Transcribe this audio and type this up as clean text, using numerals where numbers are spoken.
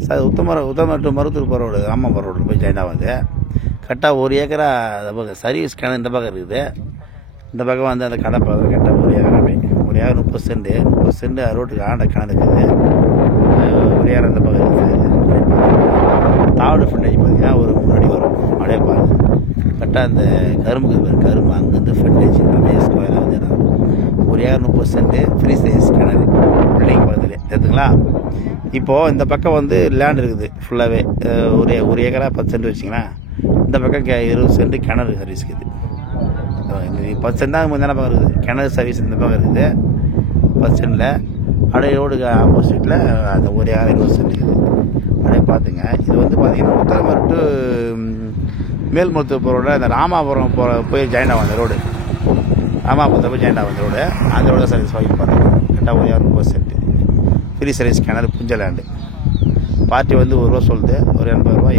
Sir Uttama to Maruthur போகிற road Ramapuram road போய் join ஆகுது. கரெக்டாக 1 ஏக்கரா சர்வீஸ் கிணறு இந்த பக்கம் இருக்குது. இந்த பக்கம் வந்து அந்த கடை பக்கம் கரெக்டாக 1 ஏக்கராமே 1 ஏக்கர் 30 சென்ட் ரோட்டுக்கு ஆண்ட கிணறு இருக்குது. 1 ஏக்கர் அந்த பக்கம் இருக்குது. தாவடு ஃப்ரெண்டேஜ் பார்த்தீங்கன்னா ஒரு 3 அடி வரும். அப்படியே பாருங்க கரெக்டாக அந்த கரும்பு அங்கேருந்து ஃப்ரெண்டேஜ் அப்படியே ஸ்கொயராக வந்து 1 ஏக்கர் 30 சென்ட் ஃப்ரீ சைஸ் கிணறு பில்டிங் பக்கத்துலேயே தெரிஞ்சுங்களா. இப்போது இந்த பக்கம் வந்து லேண்ட் இருக்குது ஃபுல்லாகவே 1 ஏக்கரா 10 சென்ட் வச்சிங்களா. இந்த பக்கம் 20 சென்ட் கிணறு சர்வீஸ் இருக்குது. 10 சென்ட் தான் இந்த பக்கம் இருக்குது. கிணறு சர்வீஸ் இந்த பக்கம் இருக்குது 10 சென்டில். அப்படியே ரோடுக்கு ஆப்போசிட்டில் அந்த 1 ஏக்கர் 20 சென்ட் இருக்குது. அப்படியே பார்த்துங்க. இது வந்து பார்த்தீங்கன்னா உத்தரமர் டு மேல்மருத்தூர் போகிற ரோட இந்த ராமாபுரம் போய் ஜாயின் ஆகும் அந்த ரோடு. ராமாபுரத்தை போய் ஜாயின் ஆகும் அந்த ரோடு. அந்த ரோட சர்வீஸ் வாங்கி பார்த்துங்க. கரெக்டாக 1 ஏக்கர் 30 சென்ட் ஃப்ரீ சர்வீஸ் கிணறு புஞ்ச லேண்டு. பார்ட்டி வந்து 1 ரூபா சொல்லுது. ஒரு 80 ரூபா